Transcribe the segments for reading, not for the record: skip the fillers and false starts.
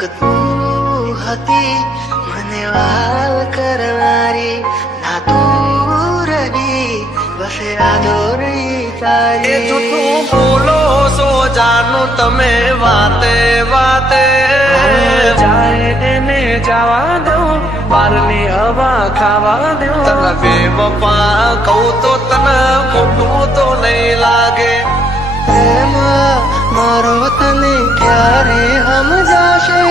એક તું હતી મને વાલ કરનારી, ના તું રહી બસ આદોરી તારી। એ જૂઠું બોલો છો જાનું તમે વાતે વાતે, જાય એને જવા દઉં, બારની હવા ખાવા દઉં। તને બેવફા કહું તો તને ખોટું તો નહીં લાગે। પ્રેમ મારો તને ક્યારે સમજાશે,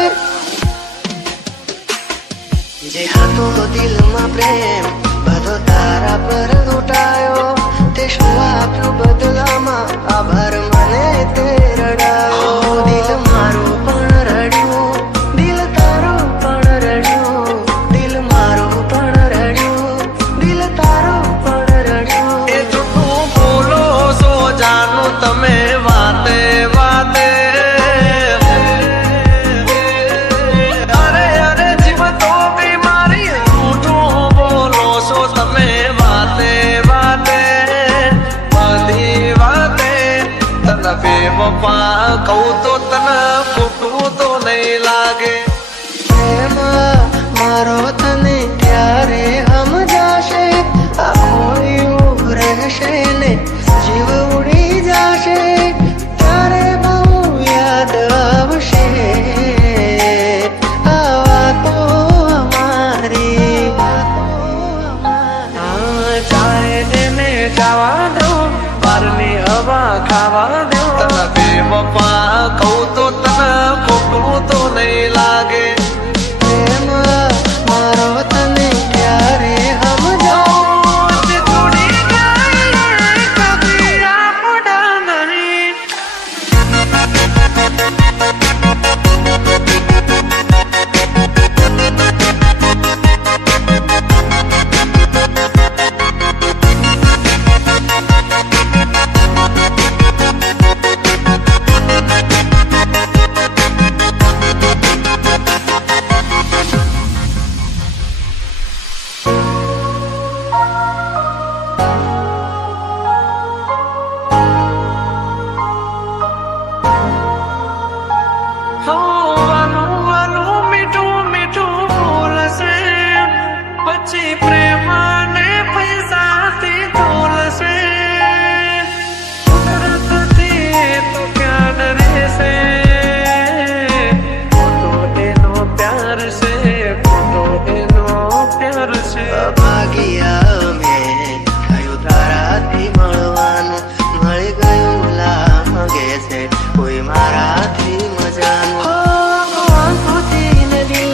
જે હતો દિલમાં પ્રેમ બધો તારા પર લૂંટાયો, તે શું આપ્યું બદલામાં આભાર મને તે રડાયો। દિલ મારું પણ રડ્યું, દિલ તારું પણ રડ્યું, દિલ મારું પણ રડ્યું, દિલ તારું પણ રડ્યું। એ જૂઠું બોલો છો જાનું તમે વાતે વાતે, અરે અરે જીવ તો બીમારી, જૂઠું બોલો છો તમે વાતે વાતે, બધી વાતે। તને બેવફા કહું તો તને ખોટું તો નહીં લાગે। પ્રેમ મારો તને ક્યારે સમજાશે, આ ખોયું રહેશે ને જીવ ઉડી જશે, ત્યારે બહુ યાદ આવશે આ વાતો અમારી। જાય એને જવા દઉં, બારની હવા ખાવા દઉં। તને બેવફા કહું તો તને ખોટું તો નહીં લાગે। પ્રેમ મારો તને ક્યારે સમજાશે, છોડી જાય કદી આપણા નહીં। વાલું વાલું મીઠું મીઠું બોલશે, પછી પ્રેમ ને પૈસાથી તોલશે। કુદરતથી તો ક્યાં રહેશે, ખોટો એનો પ્યાર છે, ખોટો એનો પ્યાર છે। ભાગ્યા મેં થયું તારાથી મળવાનું, મળી ગયું લાગે છે કોઈ મારાથી મજાનું। આંખોથી ને દિલ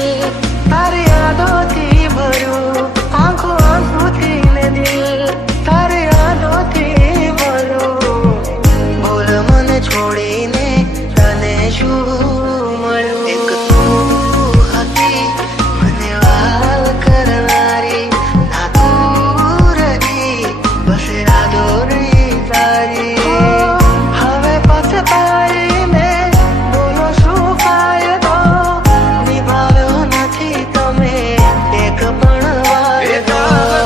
તારી યાદોથી ભર્યું, આંખોથી ને દિલ તારી યાદોથી ભર્યું। બોલ મને છોડીને તને શું મળ્યું, એક તું હતી મને વાલ કરનારી, ના તું રહી બસ આદોરી તારી। હવે પછતાઈને બોલો શું ફાયદો, નિભાવ્યો નથી તમે એક પણ વાયદો।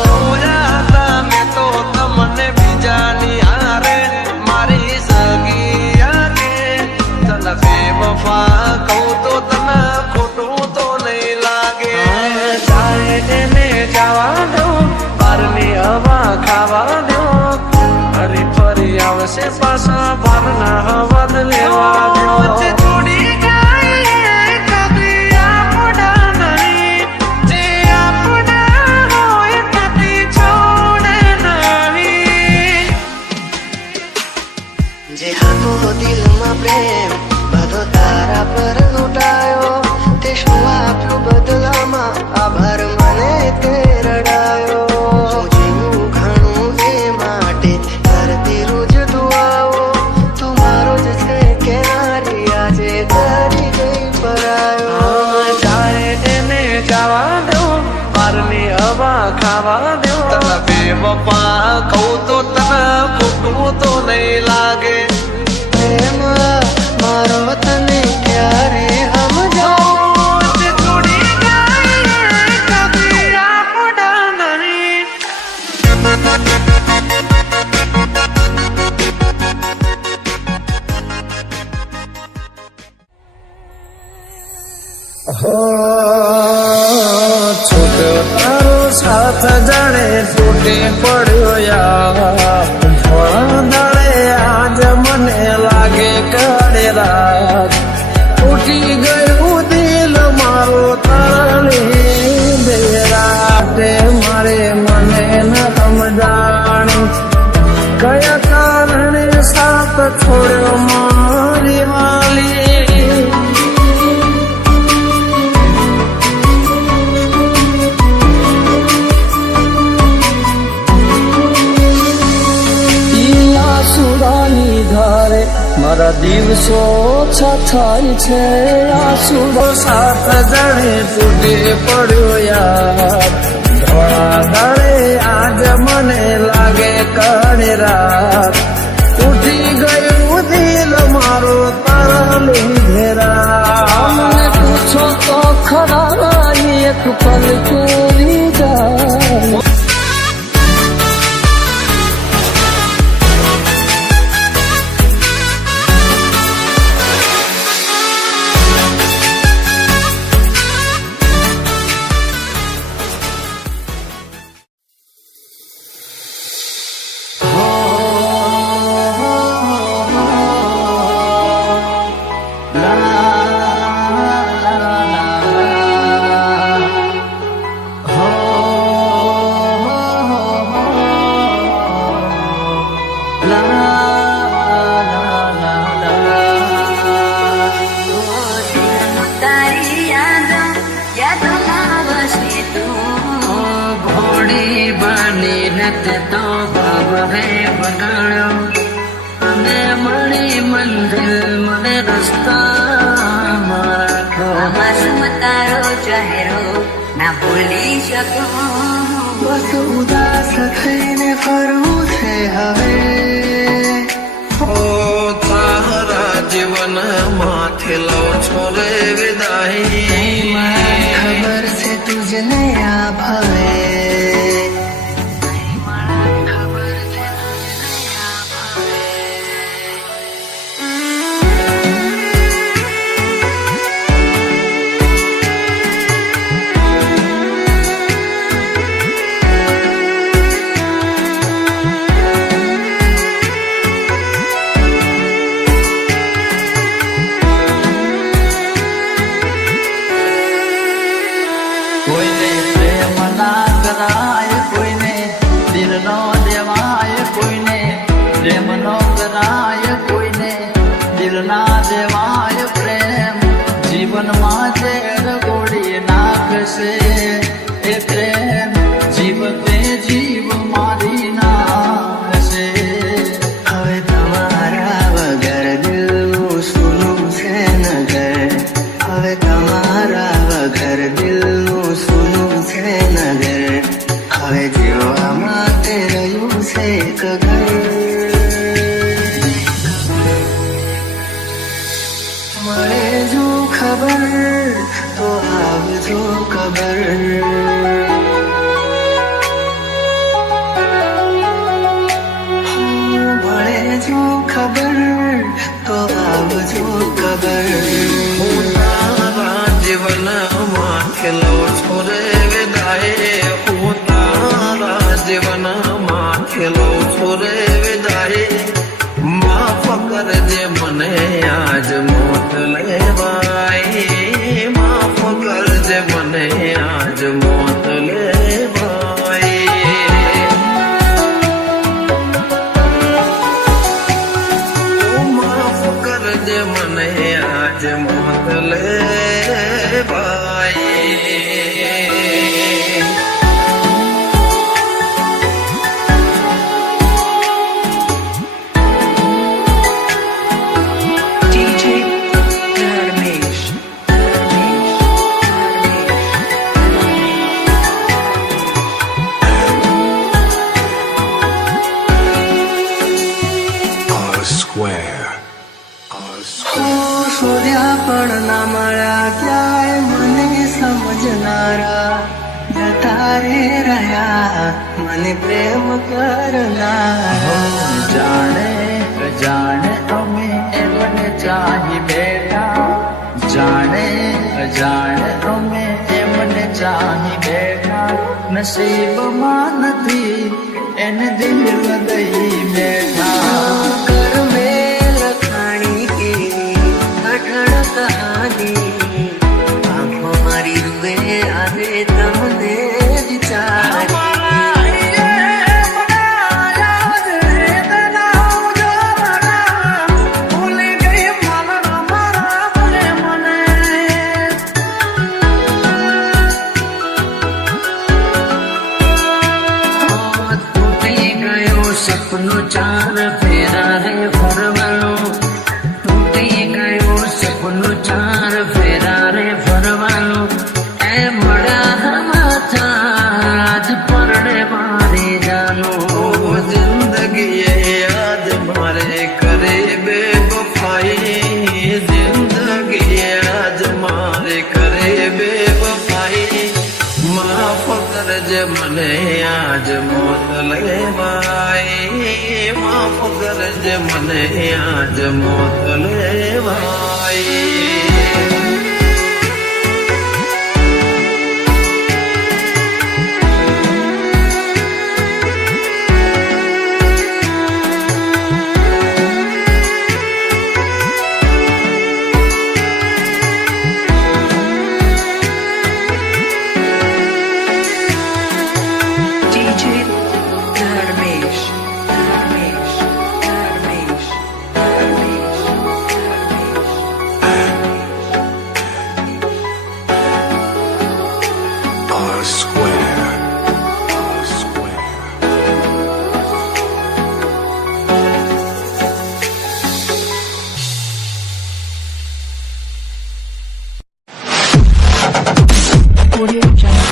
જોયા હતા મેં તો તમને બીજાની હારે, મારી સગી આગે। તને બેવફા કહું તો તને ખોટું તો નહીં લાગે। જાય એને જવા દઉં, બારની હવા ખાવા દઉં। ફરી ફરી આવશે પાછા બારના હવા લેવા દઉં। છોડી જાય કદી આપણા નહીં, જે આપણા હોય કદી છોડે નહીં। જે હતો દિલમાં પ્રેમ બધો તારા પર લૂંટાયો, તે શું આપ્યું બદલામાં આભાર મને તે રડાયો। હું જીવું ઘણું એ માટે કરતી રોજ દુઆઓ, તું મારો જ છે કે નારી આજે કરી ગઈ પરાયો। જાય એને જવા દઉં, બારની હવા ખાવા દઉં। તને બેવફા કહું તો તને ખોટું તો નહીં લાગે। પ્રેમ મારો તને ક્યારે સમજાશે, છોડી જાય કદી આપણા નહીં। તૂટી પડ્યો યાર થોડા દાડે આજ મને લાગે કાળે રાત તૂટી ગયું દિલ મારું તારી રાતે મારે મને ન સમજાણી કયા કારણે સાથ છોડ્યો મારી વાલી આસુરાની ધારે મારા દિવસો ઓછા થાય છે આસુરો સાથ જણે તૂટી પડ્યો યાર ધોળા દાડે આજ મને લાગે કાળી રાત તૂટી ગયું દિલ મારું તારા લીધે મને પૂછો તો ખરા એક પલ કેવી જાય તો બાબરે બગાડ્યો અને મળી મંદિર મને રસ્તા મારા માસૂમ તારો ચહેરો ના ભૂલી શકું બસ ઉદાસ થઈને ફરવું છે હવે તારા જીવન માથે લો છોરે વિદાય ખબર છે તુજને આ ભાવે કોઈને પ્રેમ ના કરાય કોઈને દિલ નો દેવાય કોઈને પ્રેમ નો કરાય કોઈને દિલ ના દેવાય પ્રેમ જીવનમાં ઝેર ગોળી નાખશે એ પ્રેમ જીવતે જીવ મારી નાખશે હવે તમારા વગર દિલનું સૂનું છે નગર હવે તમારા વગર દિલનું સૂનું છે નગર હવે જીવવા માટે રહ્યું છે એક ઘર મળે જો ખબર તો આવજો ખબર મળે જો ખબર તો આવજો ખબર તારા જીવન માથે લો છોરે વિદાય તારા જીવન માથે લો છોરે વિદાય માફ કરજે મને આજ મોત લેવાય માફ કરજે મને આજ મોત લેવાય માફ કરજે મને આજ મોત લેવાય DJ Dharmesh. શોધ્યા પણ ના મળ્યા ક્યાંય મને સમજનારા જતા રે રહ્યા મને પ્રેમ કરનારા જાણે જાણે અમે એમને ચાહી બેઠા જાણે જાણે અમે એમને ચાહી બેઠા નસીબમાં નથી એને દિલ દઈ બેઠા. कर में लखाणी की अठड़ कहानी आंखों मारी रुए आवे तमने विचार સપનું ચાર ફેરા રે ફરવાનું તૂટી ગયું સપનું ચાર ફેરા રે ફરવાનું એ મળ્યા માથા આજ પરડે મારી જાનું જિંદગી યાદ મારે કરે બેવફાઈ જિંદગી યાદ મારે કરે બેવફાઈ માફ કરજે મને આજ મોત લેવાઈ માફ કરજે મને આજ મોત લેવાઈ DJ Dharmesh. Dharmesh. Dharmesh. Dharmesh. R square. R square. Audio Jungle.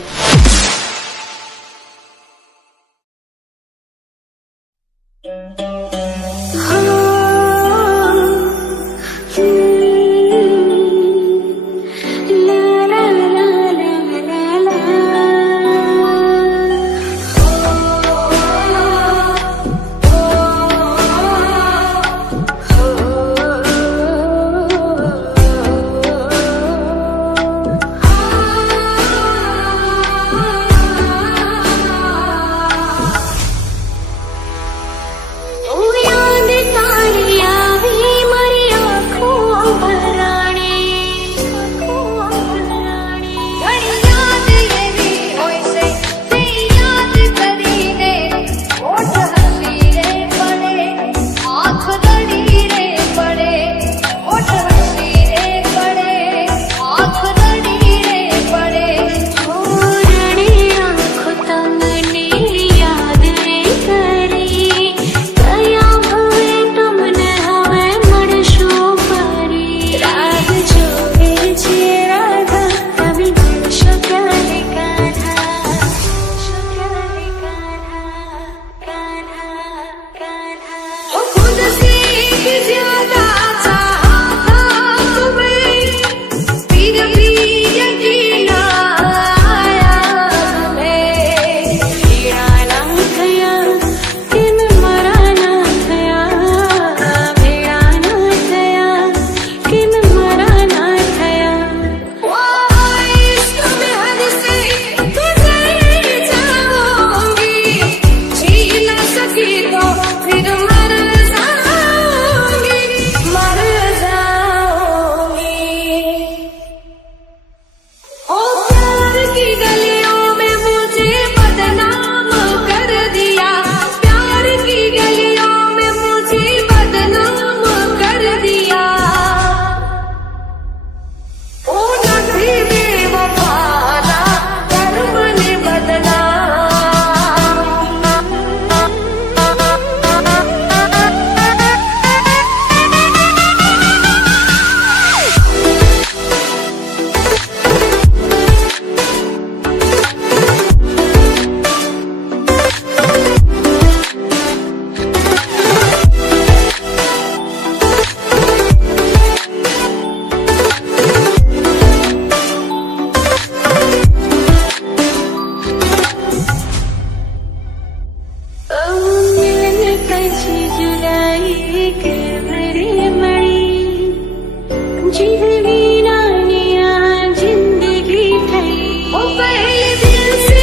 जिंदगी थई ओ पहले दिल से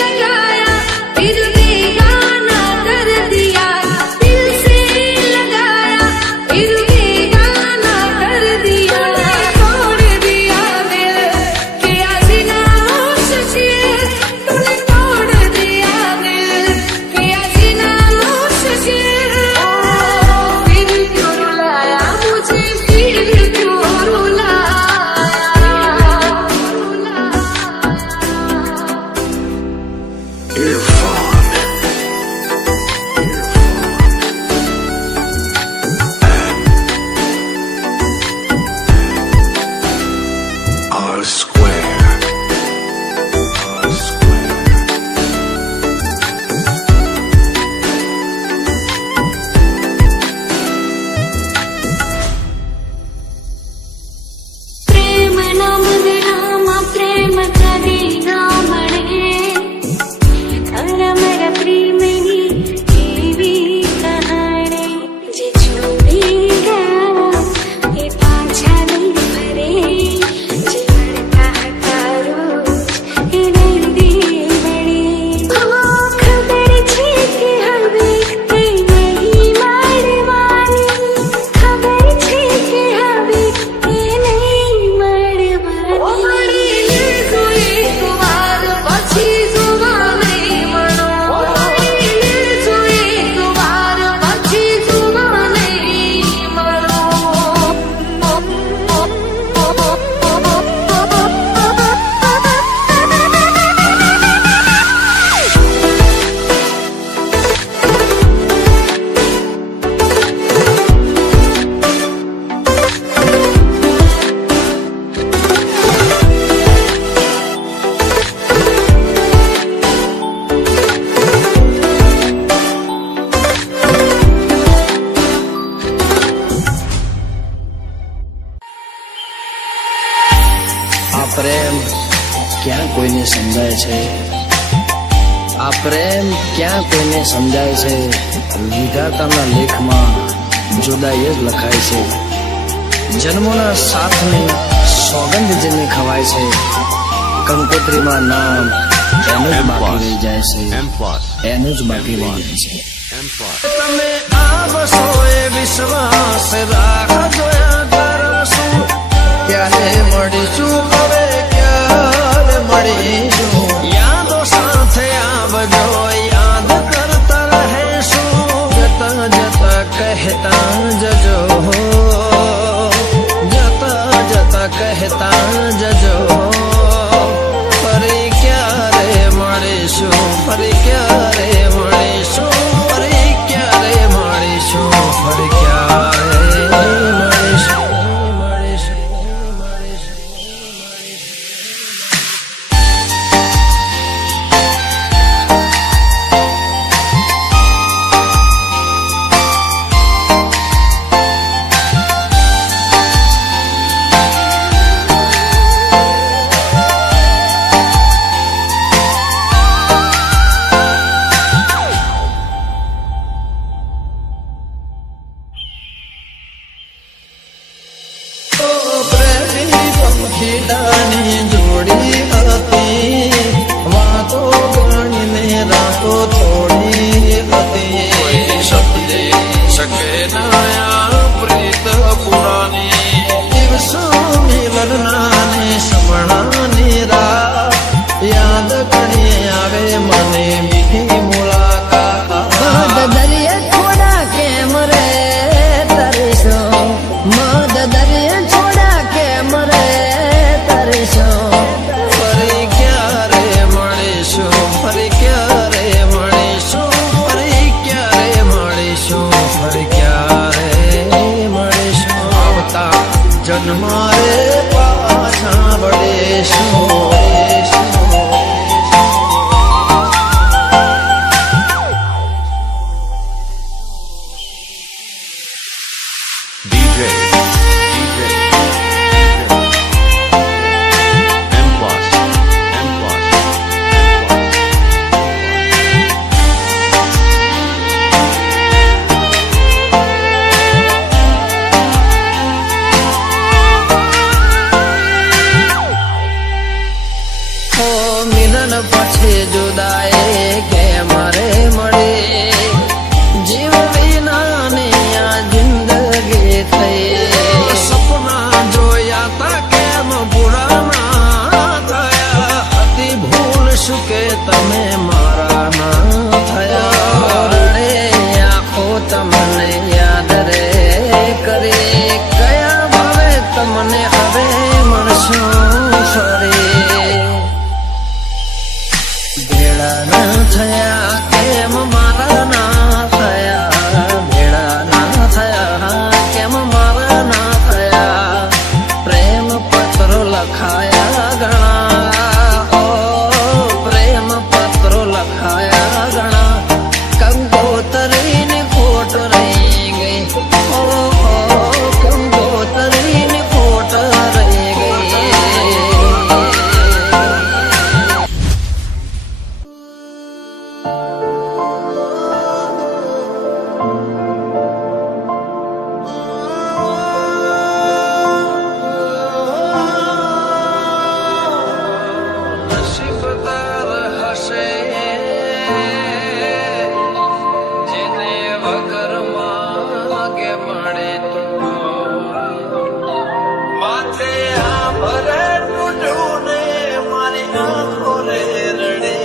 लगा કોઈને સમજાય છે? આ પ્રેમ ક્યાં કોઈને સમજાય છે? વિધાતાના લેખમાં જુદાઈ જ લખાય છે. જન્મોના સાથની સોગંદ જેને ખવાય છે, કંકોત્રીમાં નામ એનું જ બાકી રહી જાય છે, એનું જ બાકી રહી જાય છે. તમે આવશો એ વિશ્વાસ રાખજો. કરશું ક્યારે મળીશું, હવે ક્યારે મળીશું? યાદો સાથે આવજો, યાદ કરતા રહેશું. જતા જતા કહેતા જજો, જતા જતા કહેતા જજો. ફરી ક્યારે મળીશું, ફરી ક્યારે મળીશું, ફરી ક્યારે મળીશું, ફરી ક્યારે મળીશું, મળીશું, મળીશું. ખીડાની જોડી હતી, વાતો ગણીને રાતો થોડી હતી. સમજી શકે ના પ્રીત પુરાની, દિવસો મિલનાની સમણાની રાત યાદ કરી આવે મને મીઠી મુલાકાત. દરિયા થોડા કેમ રે તરસો, મદ દરિયા થોડા કેમ રે તરસો. ફરી ક્યારે મળીશું, ફરી ક્યારે મળીશું, ફરી ક્યારે મળીશું, ફરી ક્યારે મળીશું? આવતા જન્મારે પાછા વળીશું. DJ M plus. ઓ મિલન પછી જુદાઈ કેમ રે મળી? જીવ વિનાની આ જિંદગી થઈ. સપના જોયા તા કેમ પૂરા ના થયા? અતિ ભૂલ શું કે તમે મારા ના થયા? રડે આંખો તમને યાદ રે કરી, કયા ભાવે તમને હવે મળશું ફરી? ભેળા ના થયા કેમ મારા ના થયા? ભેળા ના થયા કેમ મારા ના થયા? પ્રેમ પત્રો લખાયા ઘણા, ઓ પ્રેમ પત્રો લખાયા ઘણા. કંકોતરીની ખોટ રહી ગઈ, ઓ કંકોતરીની ખોટ રહી ગઈ. નસીબદાર હશે જેને વગર માગે મળે તું. માથે આ ભરે તૂટ્યું ને મારી આંખો રે રડે.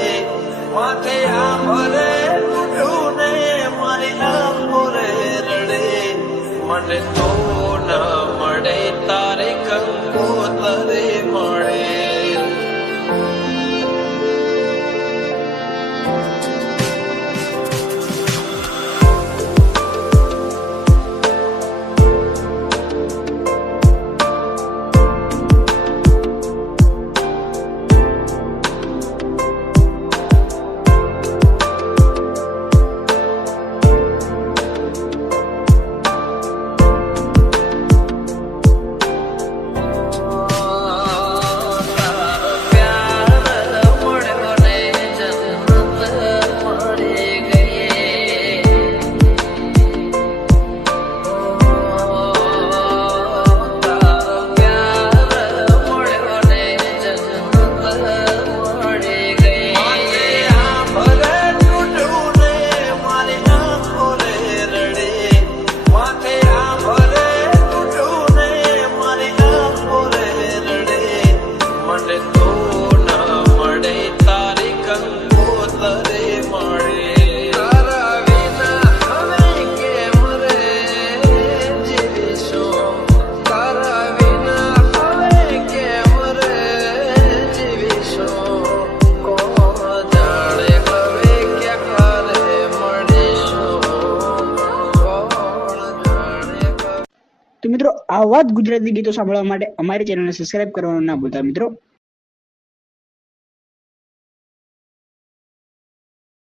માથે આ ભરે તૂટ્યું ને મારી આંખો રે રડે. મને તો ના મળે તારે કંકોતરે મળે. આવા જ ગુજરાતી ગીતો સાંભળવા માટે અમારી ચેનલને સબસ્ક્રાઇબ કરવાનું ના ભૂલતા મિત્રો.